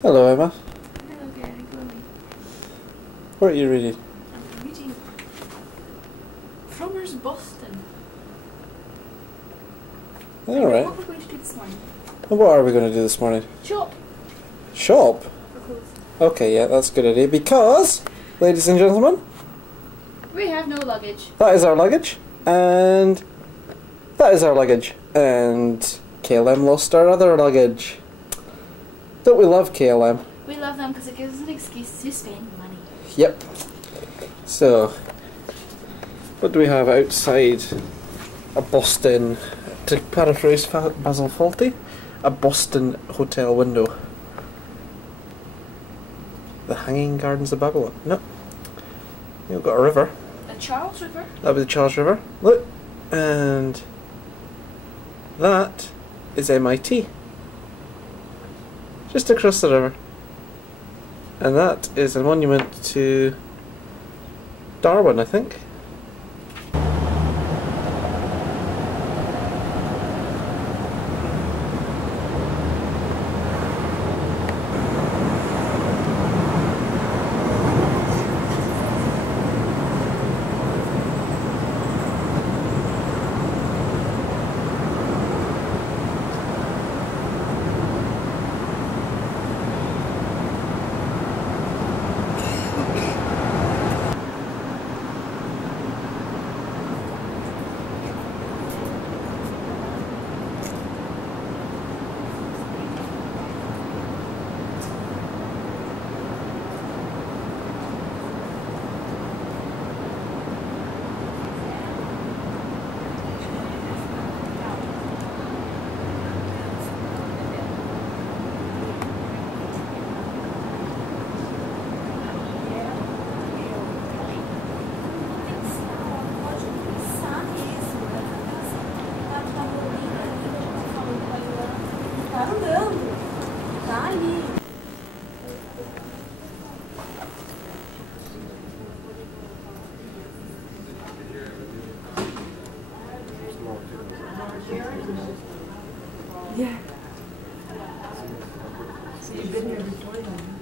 Hello, Emma. Hello, Gary. Chloe. What are you reading? I'm reading Frommer's Boston. Alright. What we're going to do this morning? And what are we going to do this morning? Shop Shop? for clothes. Okay, yeah, that's a good idea because, ladies and gentlemen, We have no luggage. that is our luggage, and that is our luggage, and KLM lost our other luggage. Don't we love KLM? We love them because it gives us an excuse to spend money. Yep. So, what do we have outside a Boston, to paraphrase Basil Fawlty, a Boston hotel window? The Hanging Gardens of Babylon. No. You've got a river. The Charles River. That'll be the Charles River. Look. And that is MIT. Just across the river. And that is a monument to Darwin, I think. Tá andando. Tá ali. Yeah. So you've been here before then?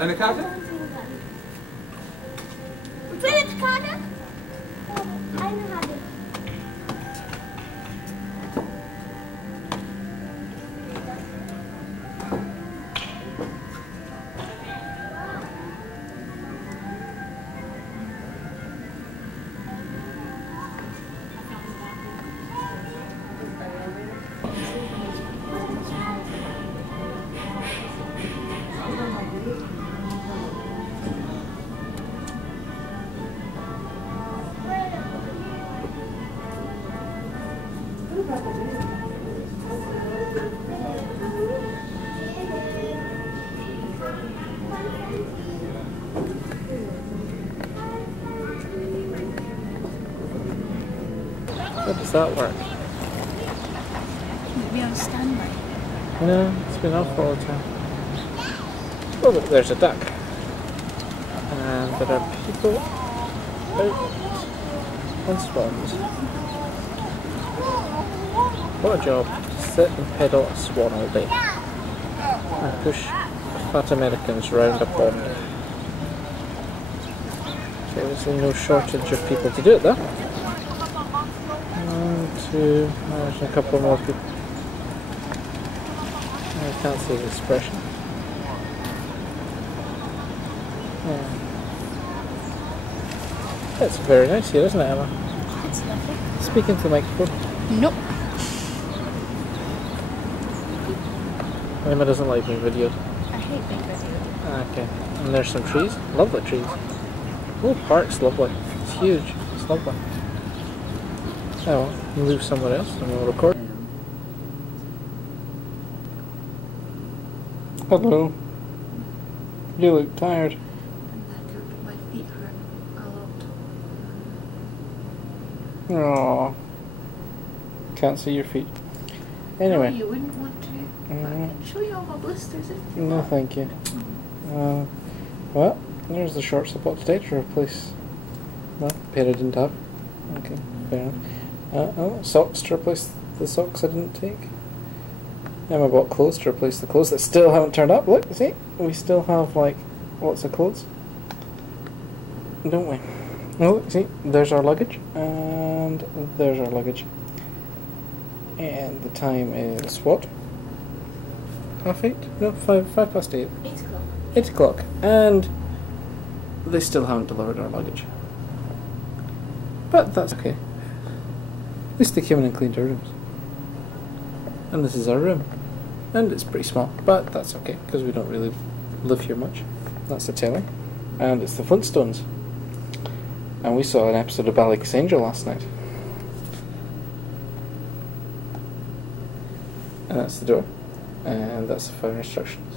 Eine Karte? Kreditkarte? Eine habe ich. How does that work? Maybe on standby. No, it's been off all the time. Oh, look, there's a duck. And there are people out on swans. What a job to sit and pedal a swan all day and push fat Americans round a pond. So there's no shortage of people to do it there. There's a couple more people. I can't see the expression. That's very nice here, isn't it, Emma? It's lovely. Speak into the microphone. Nope. Emma doesn't like being videoed. I hate being videoed. Okay, and there's some trees. Lovely trees. Oh, park's lovely. It's huge. It's lovely. Oh, we'll move somewhere else and we'll record. Hello. You look tired. My feet hurt a lot. Oh, can't see your feet. Anyway. No, you wouldn't want to. I can show you all my blisters if you No, want. thank you. Well, there's the shorts I bought today to replace. Well, pair I didn't have. Okay, fair enough. Oh, socks to replace the socks I didn't take. And I bought clothes to replace the clothes that still haven't turned up. Look, see? We still have, like, lots of clothes. Don't we? Oh, look, see? There's our luggage. And there's our luggage. And the time is what? 8:30? No, 8:05. 8 o'clock. 8 o'clock. And they still haven't delivered our luggage. But that's okay. At least they came in and cleaned our rooms. And this is our room. And it's pretty small, but that's okay, because we don't really live here much. That's the telly. And it's the Flintstones. And we saw an episode of Bally's Angel last night. And that's the door. And that's the fire instructions.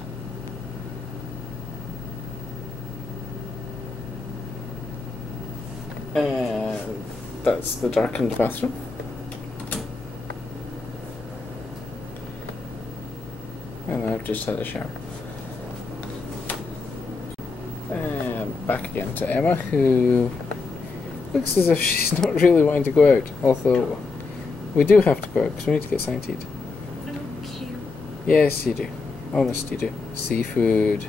And that's the darkened bathroom. And I've just had a shower. And back again to Emma, who looks as if she's not really wanting to go out. Although we do have to go out because we need to get something to eat. Okay. Yes, you do. Honest, you do. Seafood.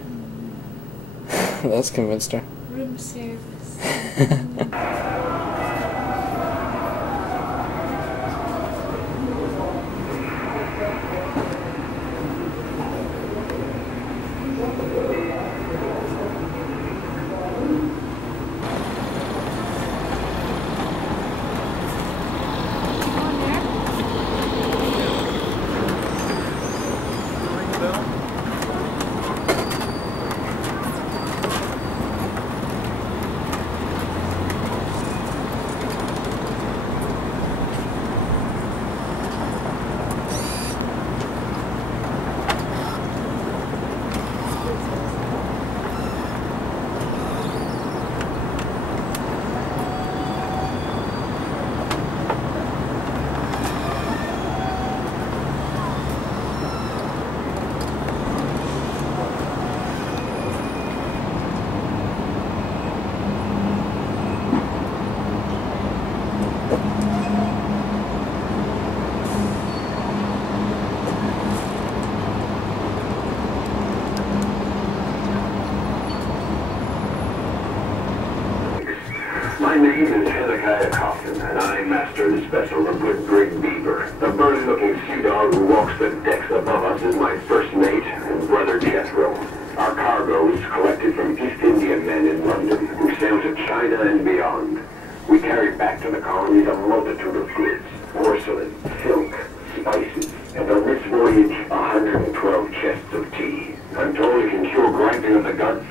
That's convinced her. Room service. My name is Hezekiah Coffin, and I master the special of Good Brig Beaver. The burly-looking sea dog who walks the decks above us is my first mate and brother Jethro. Our cargo is collected from East India men in London who sail to China and beyond. We carry back to the colonies a multitude of goods, porcelain, silk, spices, and on this voyage, 112 chests of tea. I'm told it can cure griping of the guts.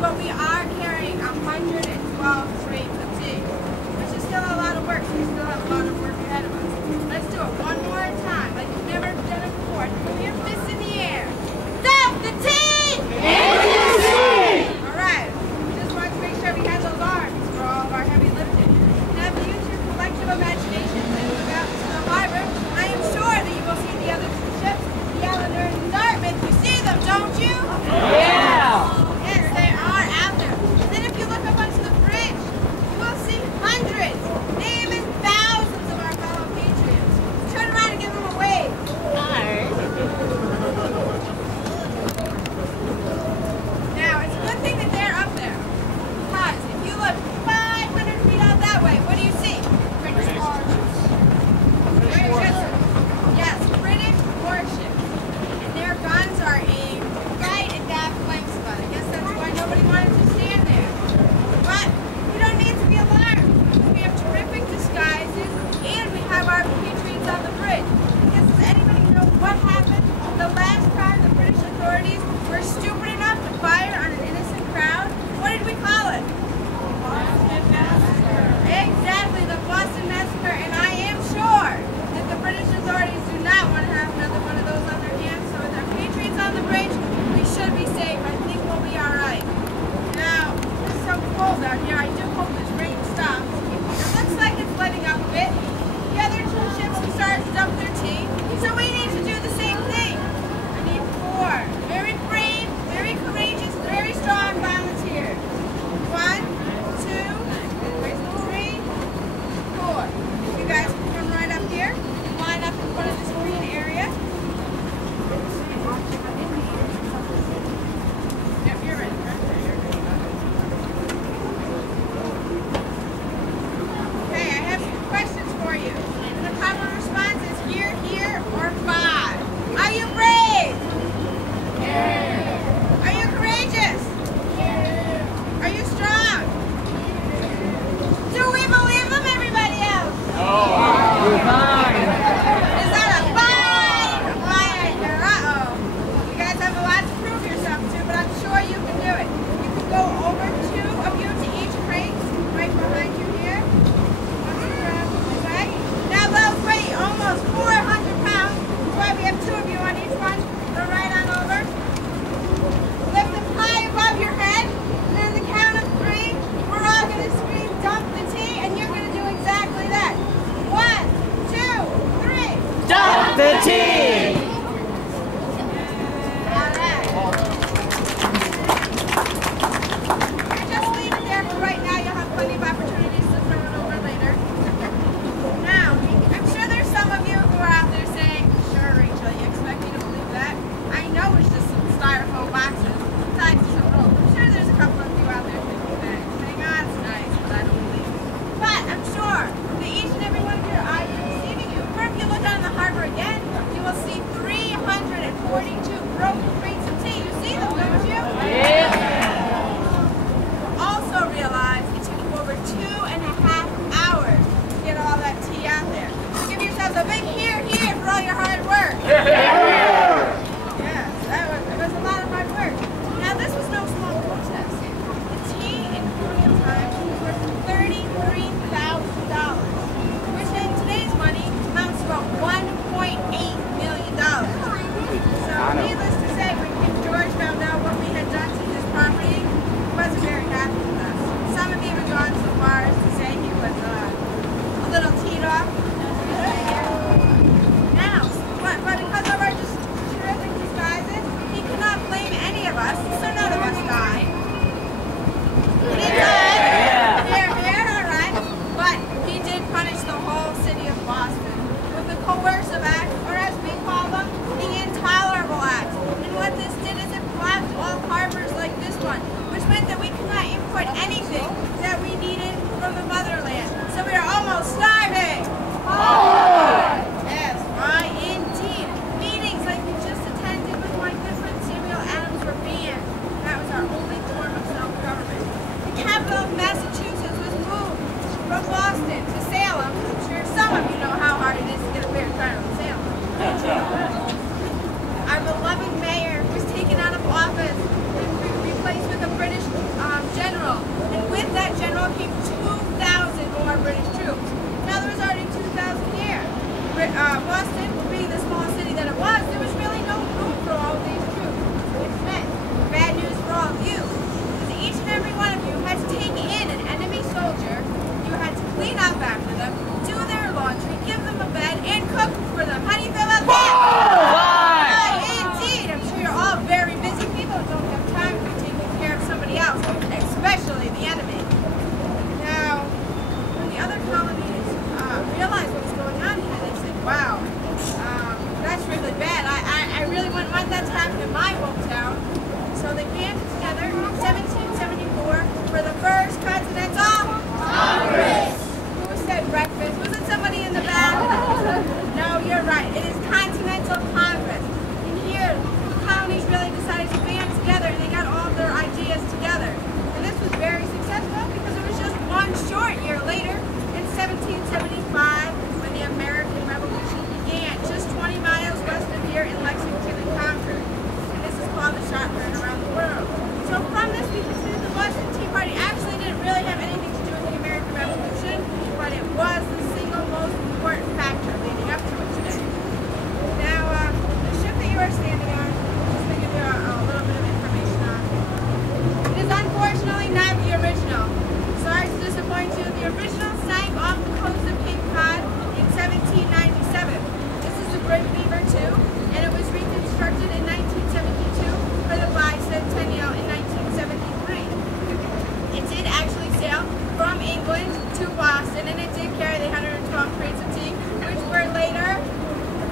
But we are carrying 112 trays of tea, which is still a lot of work. So we still have a lot of work ahead of us. Let's do it.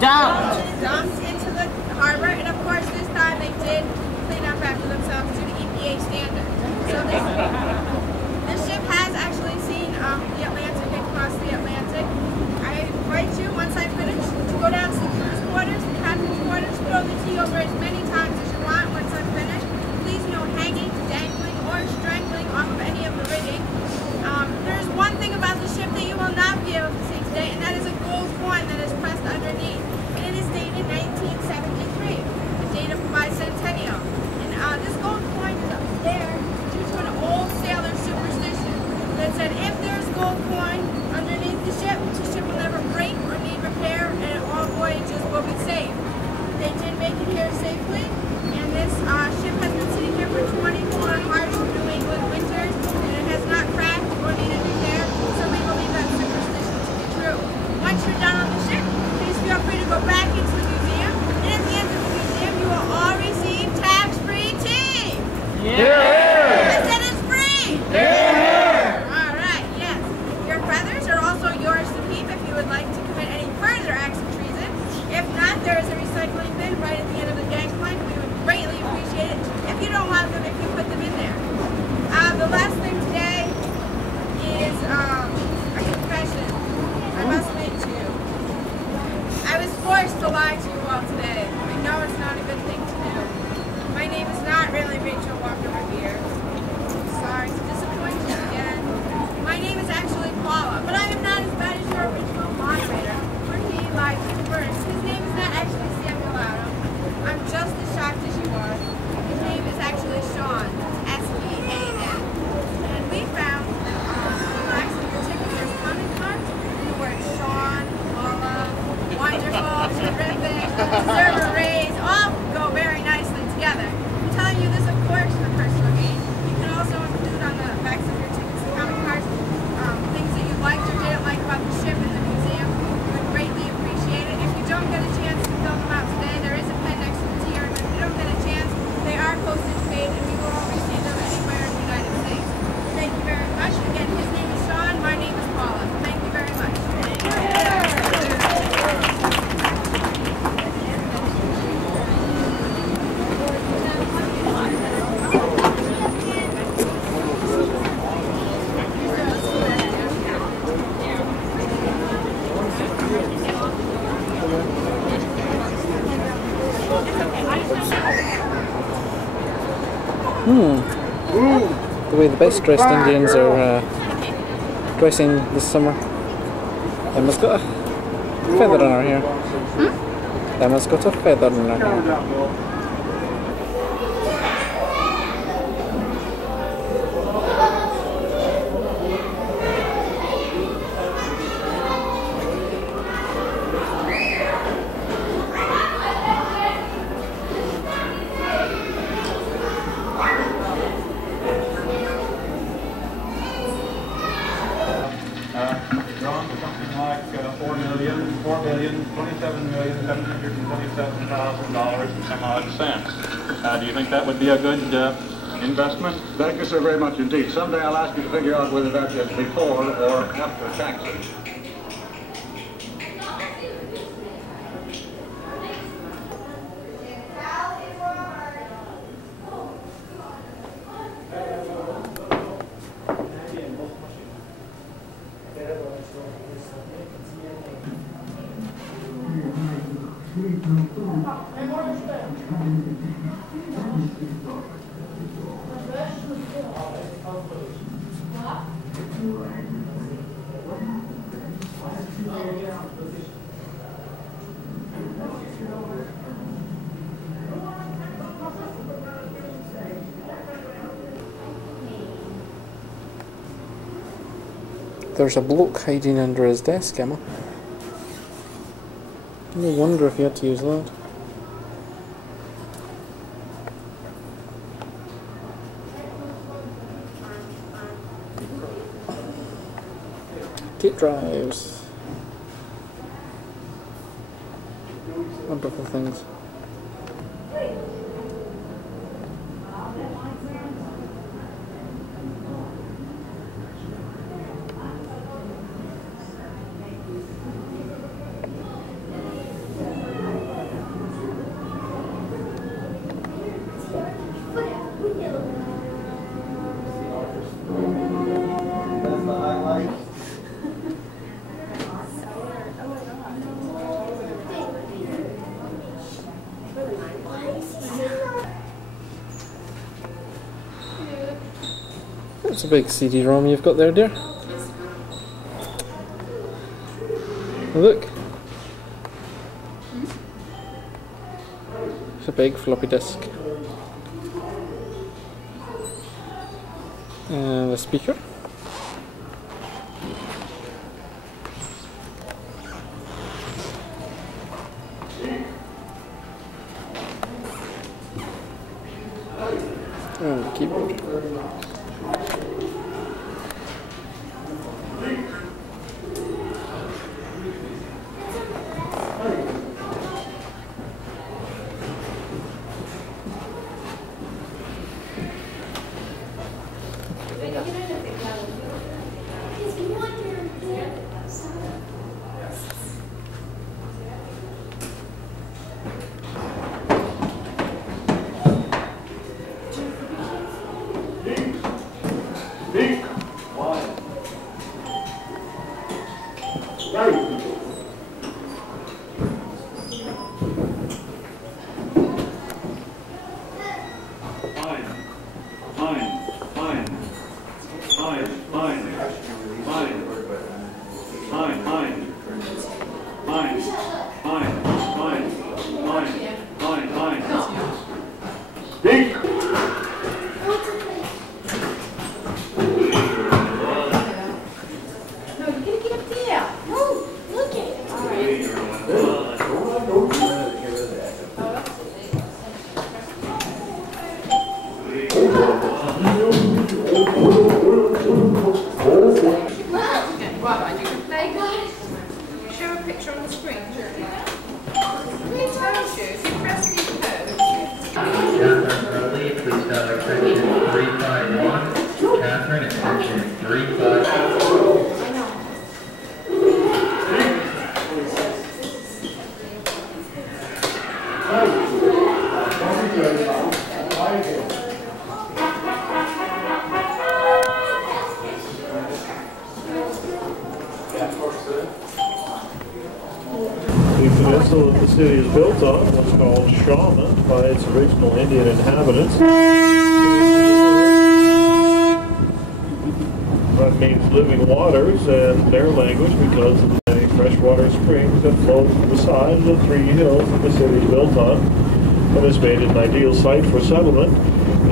dumped into the harbor, and of course this time they did clean up after themselves due to EPA standards. So this ship has actually seen the Atlantic and crossed the Atlantic. I invite you, once I finish, to go down to the crew's quarters, the captain's quarters, throw the tea over as many times as you want once I'm finished. Please no hanging, dangling, or strangling off of any of the rigging. There's one thing about the ship that you will not be able to see today, and that is a gold coin that is pressed underneath. And it is dated 1973, the date of the bicentennial. And this gold coin is up there due to an old sailor superstition that said if there's gold coin underneath the ship will never break or need repair, and all voyages will be safe. They did make it here safely, and this ship has been sitting here for 24 harsh New England winters, and it has not cracked or needed repair, so we believe that superstition to be true. Once you're done on the ship, please feel free to go back into the museum, and at the end of the museum, you will all receive tax-free tea! I said it's free! Alright, yes. Your feathers are also yours to keep if you would like to commit any further acts of treason. If not, there is a recycling bin right at the end of the gangplank. We would greatly appreciate it if you don't want them, if you put them in there. The last thing today is a confession I must make to you. I was forced to lie to you all today. I know it's not a good thing to do. My name is not really Rachel Walker Revere. Sorry to disappoint you again. My name is actually Paula, but I am not as bad as your original moderator, for he lied to you first. His name is not actually Samuel Adam. I'm just as shocked as you are. His name is actually Sean, S-E-A-N. And we found the backs of your tickets, there's comment cards, the word Sean, Paula, wonderful, terrific, deserve a raise, all go very nicely together. I'm telling you this, of course, for personal gain. You can also include on the backs of your tickets and comment cards things that you liked or didn't like about the ship in the museum. We would greatly appreciate it. If you don't get a chance to fill them out today, there is a pen next to the tea urn. If you don't get a chance, they are postage paid, and we will all receive them anywhere in the United States. Thank you very much. Again, his name is Sean. My name is Paula. Thank you very much. The way the best dressed Indians are dressing this summer. Emma's got a feather in her hair. Emma's got a feather in her hair. $4,027,727,000 and some odd cents. Do you think that would be a good investment? Thank you, sir, very much indeed. Someday I'll ask you to figure out whether that is before or after taxes. There's a bloke hiding under his desk, Emma. No wonder if you had to use that. Tape drives. Wonderful things. That's a big CD-ROM you've got there, dear. Look. It's a big floppy disk. And the speaker. And the keyboard. peninsula that the city is built on was called Shawmut by its original Indian inhabitants. That means living waters in their language because of the freshwater springs that flow from the sides of the 3 hills that the city is built on. And this made it an ideal site for settlement,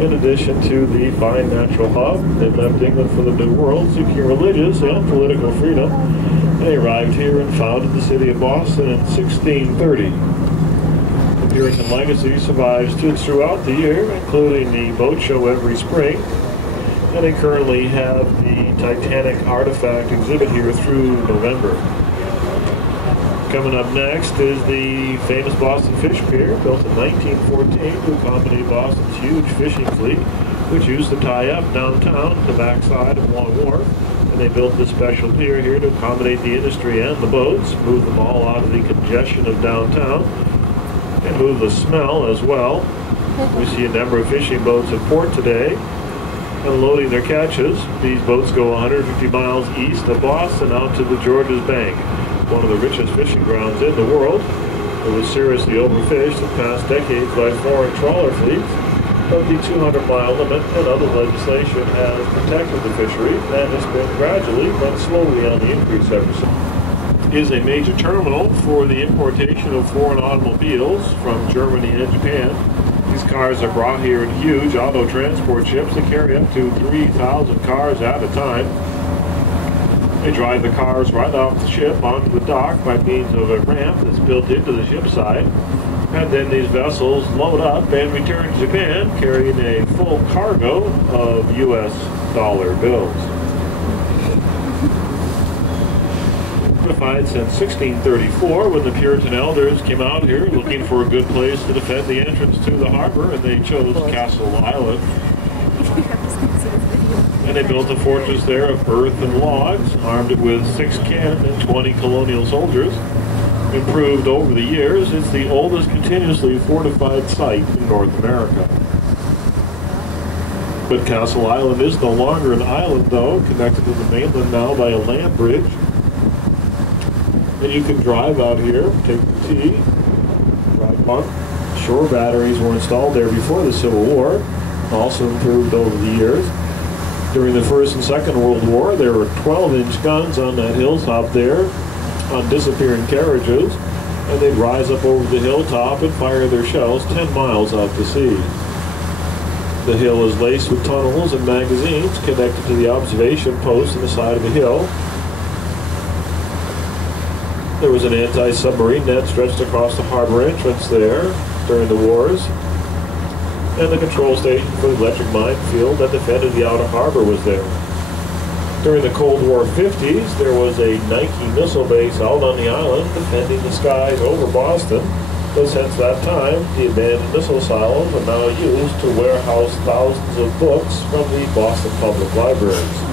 in addition to the fine natural hub. They left England for the New World, seeking religious and political freedom. They arrived here and founded the city of Boston in 1630. The Puritan legacy survives throughout the year, including the boat show every spring. And they currently have the Titanic artifact exhibit here through November. Coming up next is the famous Boston Fish Pier, built in 1914 to accommodate Boston's huge fishing fleet, which used to tie up downtown the backside of Long Wharf. And they built this special pier here to accommodate the industry and the boats, move them all out of the congestion of downtown, and move the smell as well. We see a number of fishing boats at port today, unloading their catches. These boats go 150 miles east of Boston out to the Georges Bank, one of the richest fishing grounds in the world. It was seriously overfished in past decades by foreign trawler fleets, but the 200-mile limit and other legislation has protected the fishery, and it's been gradually but slowly on the increase ever since. It is a major terminal for the importation of foreign automobiles from Germany and Japan. These cars are brought here in huge auto transport ships that carry up to 3,000 cars at a time. They drive the cars right off the ship onto the dock by means of a ramp that's built into the ship side. And then these vessels load up and return to Japan carrying a full cargo of U.S. dollar bills. Codified since 1634, when the Puritan elders came out here looking for a good place to defend the entrance to the harbor, and they chose Castle Island. And they built a fortress there of earth and logs, armed it with 6 cannon and 20 colonial soldiers. Improved over the years, it's the oldest continuously fortified site in North America. But Castle Island is no longer an island, though, connected to the mainland now by a land bridge. And you can drive out here, take the tea, drive on. Shore batteries were installed there before the Civil War, also improved over the years. During the First and Second World War, there were 12-inch guns on that hilltop there, on disappearing carriages, and they'd rise up over the hilltop and fire their shells 10 miles out to sea. The hill is laced with tunnels and magazines connected to the observation post on the side of the hill. There was an anti-submarine net stretched across the harbor entrance there during the wars. And the control station for the electric minefield that defended the outer harbor was there. During the Cold War 50s, there was a Nike missile base out on the island defending the skies over Boston. But since that time, the abandoned missile silos are now used to warehouse thousands of books from the Boston Public Libraries.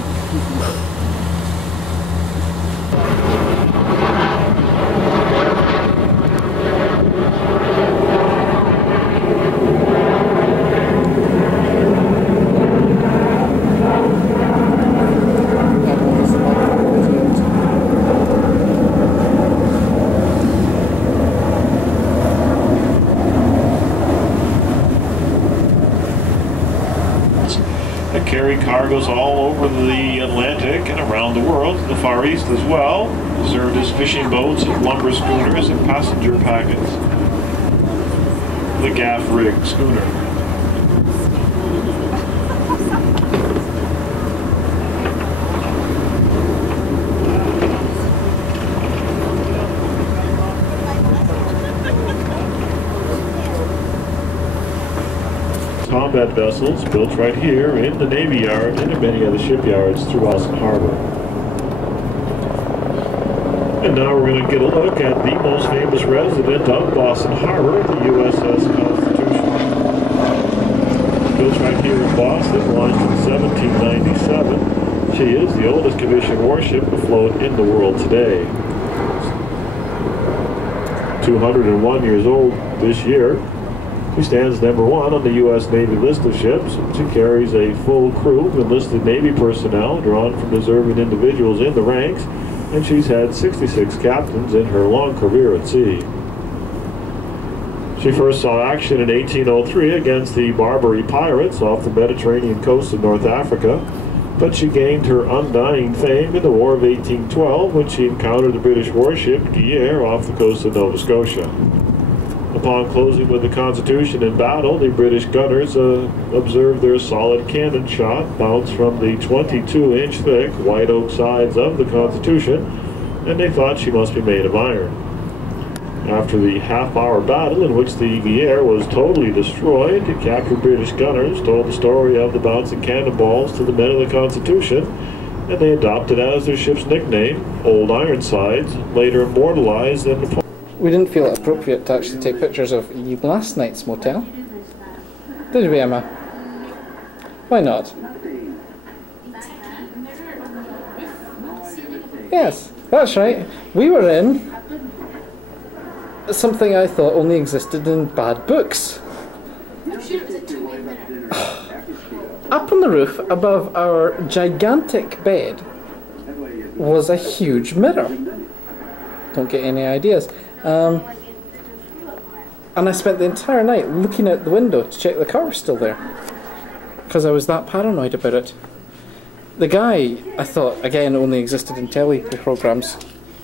Carry cargoes all over the Atlantic and around the world, to the Far East as well. Served as fishing boats and lumber schooners and passenger packets. The gaff rig schooner. Combat vessels built right here in the Navy Yard and in many other shipyards through Boston Harbor. And now we're going to get a look at the most famous resident of Boston Harbor, the USS Constitution. Built right here in Boston, launched in 1797. She is the oldest commissioned warship afloat in the world today. 201 years old this year. She stands #1 on the U.S. Navy list of ships. She carries a full crew of enlisted Navy personnel drawn from deserving individuals in the ranks, and she's had 66 captains in her long career at sea. She first saw action in 1803 against the Barbary pirates off the Mediterranean coast of North Africa, but she gained her undying fame in the War of 1812 when she encountered the British warship Guerriere off the coast of Nova Scotia. Upon closing with the Constitution in battle, the British gunners observed their solid cannon shot bounce from the 22-inch thick white oak sides of the Constitution, and they thought she must be made of iron. After the half-hour battle in which the Guerriere was totally destroyed, the captured British gunners told the story of the bouncing cannonballs to the men of the Constitution, and they adopted as their ship's nickname, Old Ironsides, later immortalized in the... We didn't feel it appropriate to actually take pictures of last night's motel. Did we, Emma? Why not? Yes, that's right. We were in something I thought only existed in bad books. Up on the roof above our gigantic bed was a huge mirror. Don't get any ideas. And I spent the entire night looking out the window to check the car was still there, because I was that paranoid about it. The guy, I thought, again, only existed in telly programs.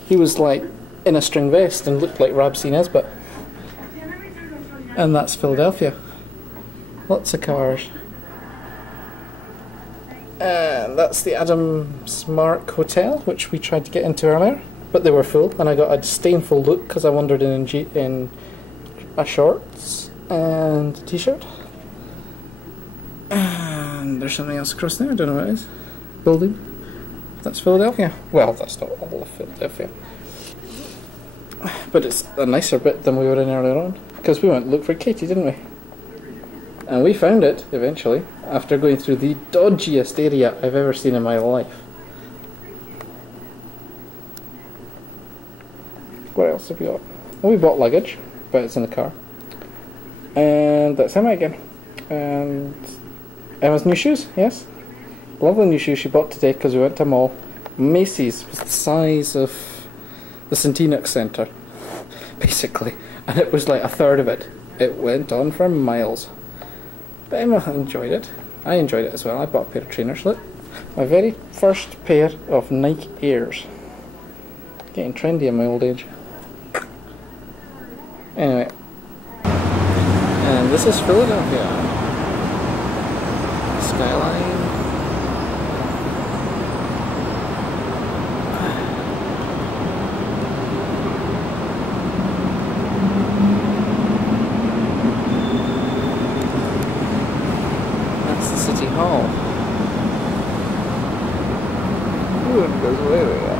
He was like in a string vest and looked like Rab C. Nesbitt. And that's Philadelphia. Lots of cars. And that's the Adams Mark Hotel, which we tried to get into earlier, but they were full, and I got a disdainful look because I wandered in a shorts and a t-shirt. And there's something else across there, I don't know what it is. Building. That's Philadelphia. Well, that's not all of Philadelphia. But it's a nicer bit than we were in earlier on, because we went to look for Katie, didn't we? And we found it, eventually, after going through the dodgiest area I've ever seen in my life. What else have we got? Well, we bought luggage, but it's in the car. And that's Emma again. And Emma's new shoes, yes. Lovely new shoes she bought today because we went to a mall. Macy's was the size of the Centenix Centre, basically. And it was like a third of it. It went on for miles. But Emma enjoyed it. I enjoyed it as well. I bought a pair of trainers. Look. My very first pair of Nike Airs. Getting trendy in my old age. Anyway. And this is Philadelphia. Skyline. That's the City Hall. Ooh, it goes way up.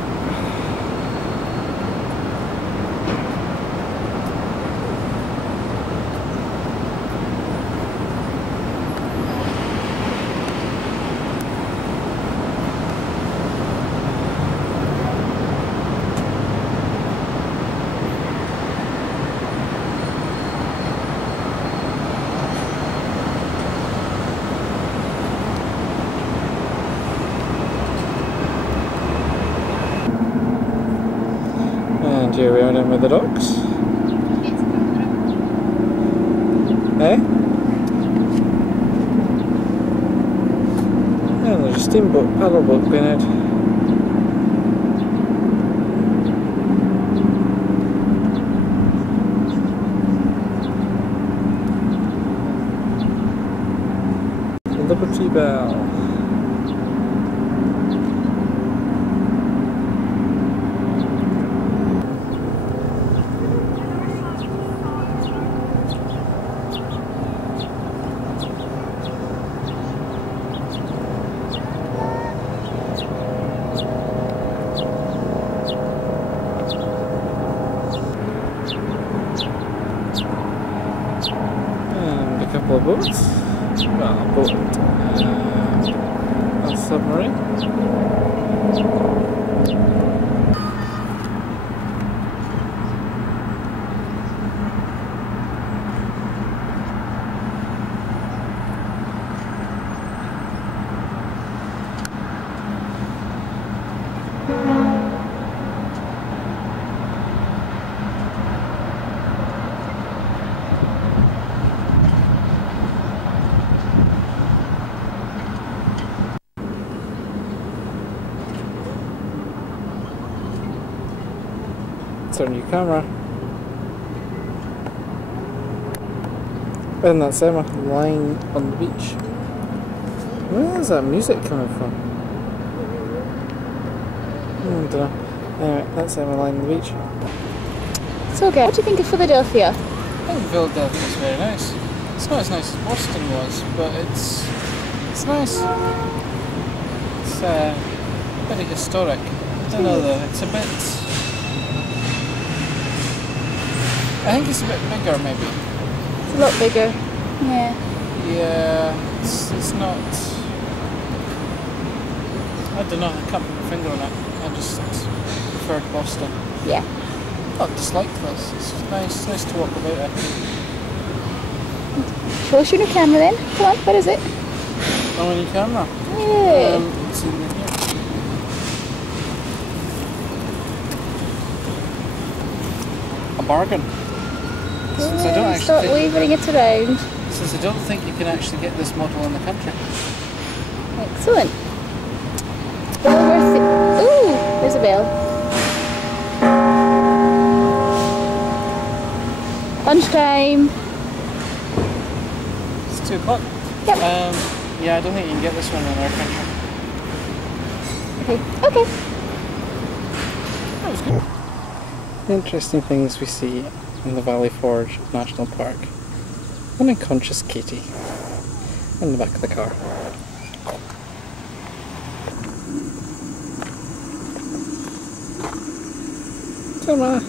And here we are in with the docks. Eh? And there's a steamboat, paddle boat going out. The Liberty Bell. And a couple of boats. Well, a boat and a submarine. It's our new camera. And that's Emma lying on the beach. Where's that music coming from? I don't know. Anyway, that's Emma lying on the beach. So good. What do you think of Philadelphia? I think Philadelphia is very nice. It's not as nice as Boston was, but it's nice. It's very historic. I don't know though, it's a bit... I think it's a bit bigger maybe. It's a lot bigger. Yeah. Yeah, it's not... I don't know, I can't put my finger on it. I just preferred Boston. Yeah. Not dislike this, it's nice to walk about it. Show us your new camera then. Come on, what is it? Oh, a new camera? Yeah. It's in here. A bargain. Since I don't actually Start waving it around. Since I don't think you can actually get this model in the country. Excellent. Well worth it. Ooh, there's a bell. Lunchtime. It's 2 o'clock. Yep. Yeah, I don't think you can get this one in our country. Okay. That was good. Interesting things we see in the Valley Forge National Park. An unconscious Katie in the back of the car. Ta-da!